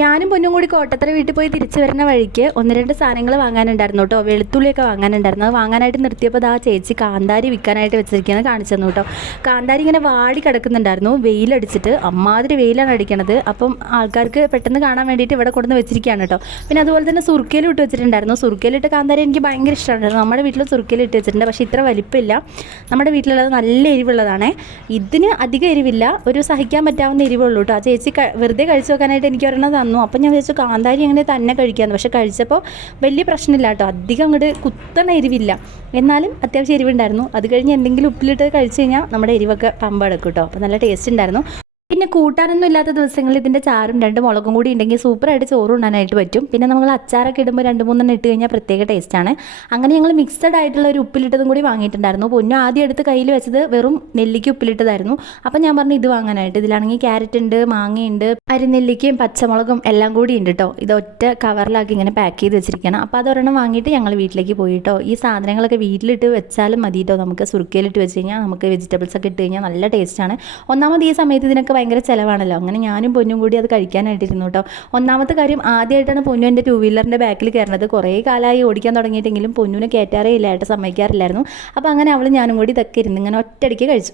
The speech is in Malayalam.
ഞാനും പൊന്നും കൂടി കോട്ടത്തറ വീട്ടിൽ പോയി തിരിച്ചു വരുന്ന വഴിക്ക് ഒന്ന് രണ്ട് സാധനങ്ങൾ വാങ്ങാനുണ്ടായിരുന്നു കേട്ടോ. വെളുത്തുള്ളിയൊക്കെ വാങ്ങാനുണ്ടായിരുന്നു. അത് വാങ്ങാനായിട്ട് നിർത്തിയപ്പോൾ ആ ചേച്ചി കാന്താരി വിൽക്കാനായിട്ട് വെച്ചിരിക്കുന്നത് കാണിച്ചു തന്നു കേട്ടോ. കാന്താരി ഇങ്ങനെ വാടി കിടക്കുന്നുണ്ടായിരുന്നു, വെയിലടിച്ചിട്ട്. അമ്മാതിരി വെയിലാണ് അടിക്കണത്. അപ്പം ആൾക്കാർക്ക് പെട്ടെന്ന് കാണാൻ വേണ്ടിയിട്ട് ഇവിടെ കൊണ്ടുവന്ന് വെച്ചിരിക്കുകയാണ് കേട്ടോ. പിന്നെ അതുപോലെ തന്നെ സുർക്കയിലും ഇട്ട് വെച്ചിട്ടുണ്ടായിരുന്നു. സുർക്കയിലിട്ട് കാന്താരി എനിക്ക് ഭയങ്കര ഇഷ്ടമുണ്ടായിരുന്നു. നമ്മുടെ വീട്ടിൽ സുർക്കയിൽ ഇട്ട് വെച്ചിട്ടുണ്ട്, പക്ഷേ ഇത്ര വലിപ്പമില്ല. നമ്മുടെ വീട്ടിലുള്ളത് നല്ല എരിവുള്ളതാണേ. ഇതിന് അധികം എരിവില്ല, ഒരു സഹിക്കാൻ പറ്റാവുന്ന എരിവുള്ളൂ കേട്ടോ. ആ ചേച്ചി വെറുതെ കഴിച്ചു നോക്കാനായിട്ട് എനിക്ക് ഒരെണ്ണം തന്നു. അപ്പം ഞാൻ വിചാരിച്ചു കാന്താരി അങ്ങനെ തന്നെ കഴിക്കാമെന്ന്. പക്ഷേ കഴിച്ചപ്പോൾ വലിയ പ്രശ്നമില്ല കേട്ടോ. അധികം അങ്ങോട്ട് കുത്തണ എരിവില്ല, എന്നാലും അത്യാവശ്യം എരിവുണ്ടായിരുന്നു. അത് കഴിഞ്ഞ് എന്തെങ്കിലും ഉപ്പിലിട്ട് കഴിച്ച് കഴിഞ്ഞാൽ നമ്മുടെ എരിവൊക്കെ പമ്പെടുക്കും കേട്ടോ. അപ്പോൾ നല്ല ടേസ്റ്റ് ഉണ്ടായിരുന്നു. പിന്നെ കൂട്ടാനൊന്നും ഇല്ലാത്ത ദിവസങ്ങളിൽ ഇതിൻ്റെ ചാറും രണ്ട് മുളകും കൂടി ഉണ്ടെങ്കിൽ സൂപ്പറായിട്ട് ചോറ് ഉണ്ണാനായിട്ട് പറ്റും. പിന്നെ നമ്മൾ അച്ചാറൊക്കെ ഇടുമ്പോൾ 2-3 ഇട്ട് കഴിഞ്ഞാൽ പ്രത്യേക ടേസ്റ്റാണ്. അങ്ങനെ ഞങ്ങൾ മിക്സഡ് ആയിട്ടുള്ള ഒരു ഉപ്പിലിട്ടതും കൂടി വാങ്ങിയിട്ടുണ്ടായിരുന്നു. പൊന്നു ആദ്യം എടുത്ത് കയ്യിൽ വെച്ചത് വെറും നെല്ലിക്ക ഉപ്പിലിട്ടതായിരുന്നു. അപ്പം ഞാൻ പറഞ്ഞു ഇത് വാങ്ങാനായിട്ട്. ഇതിലാണെങ്കിൽ ക്യാരറ്റ് ഉണ്ട്, മാങ്ങയുണ്ട്, അരിനെല്ലിക്കയും പച്ചമുളകും എല്ലാം കൂടി ഉണ്ട് കേട്ടോ. ഇത് ഒറ്റ കവറിലാക്കി ഇങ്ങനെ പാക്ക് ചെയ്ത് വെച്ചിരിക്കണം. അപ്പോൾ അതൊരെണ്ണം വാങ്ങിയിട്ട് ഞങ്ങൾ വീട്ടിലേക്ക് പോയി കേട്ടോ. ഈ സാധനങ്ങളൊക്കെ വീട്ടിലിട്ട് വെച്ചാലും മതി കേട്ടോ. നമുക്ക് സുർക്കയിലിട്ട് വെച്ച് കഴിഞ്ഞാൽ നമുക്ക് വെജിറ്റബിൾസ് ഒക്കെ ഇട്ട് കഴിഞ്ഞാൽ നല്ല ടേസ്റ്റാണ്. ഒന്നാമത് ഈ സമയത്ത് ഇതിനൊക്കെ ഭയങ്കര ചിലവാണല്ലോ. അങ്ങനെ ഞാനും പൊന്നും കൂടി അത് കഴിക്കാനായിട്ടിരുന്നു കേട്ടോ. ഒന്നാമത്തെ കാര്യം, ആദ്യമായിട്ടാണ് പൊന്നു എൻ്റെ 2 വീലറിൻ്റെ ബാക്കിൽ കയറുന്നത്. കുറേ കാലമായി ഓടിക്കാൻ തുടങ്ങിയിട്ടെങ്കിലും പൊന്നുവിനെ കയറ്റാറേ ഇല്ല, ആയിട്ട് സമ്മതിക്കാറില്ലായിരുന്നു. അപ്പോൾ അങ്ങനെ അവൾ ഞാനും കൂടി ഇതൊക്കെ ഇരുന്ന് ഇങ്ങനെ ഒറ്റയടിക്ക് കഴിച്ചു.